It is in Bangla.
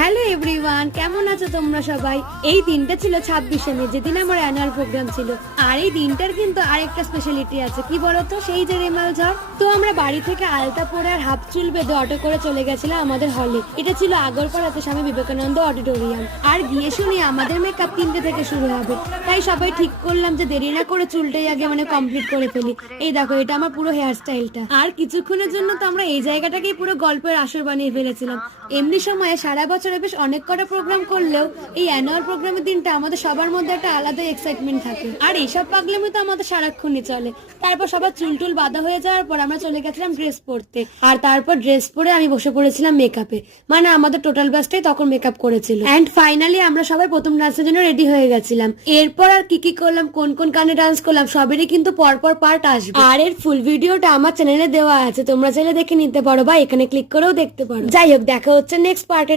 হ্যালো এভরিওয়ান, কেমন আছো তোমরা সবাই? এই দিনটা ছিল 26শে মে, যেদিন আমার অ্যানুয়াল প্রোগ্রাম ছিল। আর এই দিনটার কিন্তু আরেকটা স্পেশালিটি আছে, কি বলতো? সেই যে রেমাল ঝড়। তো আমরা বাড়ি থেকে আলতা পরে আর হাফ চুল বেঁধে অটো করে চলে গেছিলাম আমাদের হলে। এটা ছিল আগরপাড়াতে স্বামী বিবেকানন্দ অডিটোরিয়াম। আর গিয়ে শুনি আমাদের মেকআপ 3টে থেকে শুরু হবে। তাই সবাই ঠিক করলাম যে দেরি না করে চুলটাই আগে কমপ্লিট করে ফেলি। এই দেখো, এটা আমার পুরো হেয়ার স্টাইলটা। আর কিছুক্ষণের জন্য তো আমরা এই জায়গাটাকেই পুরো গল্পের আসর বানিয়ে ফেলেছিলাম। এমনি সময়ে সারা বছরে বেশ অনেক কটা প্রোগ্রাম করলেও এই অ্যানুয়াল প্রোগ্রামের দিনটা আমাদের সবার মধ্যে একটা আলাদা এক্সাইটমেন্ট থাকে। আর এইসব পাগলামি তো আমাদের সারাক্ষণই চলে। তারপর সবার চুল টুল বাঁধা হয়ে যাওয়ার পর আমরা চলে গেছিলাম ড্রেস পরতে। আর তারপর ড্রেস পরে আমি বসে পড়েছিলাম মেকআপে। আমাদের টোটাল ব্যাচটাই তখন মেকআপ করেছিল। এন্ড ফাইনালি আমরা সবাই প্রথম ডান্সের জন্য রেডি হয়ে গেছিলাম। এরপর আর কি করলাম, কোন কোন গানে ডান্স করলাম, সবেরই কিন্তু পরপর পার্ট আসবে। আর এর ফুল ভিডিওটা আমার চ্যানেলে দেওয়া আছে, তোমরা চাইলে দেখে নিতে পারো বা এখানে ক্লিক করেও দেখতে পারো। যাই হোক, দেখা হচ্ছে নেক্সট পার্টে।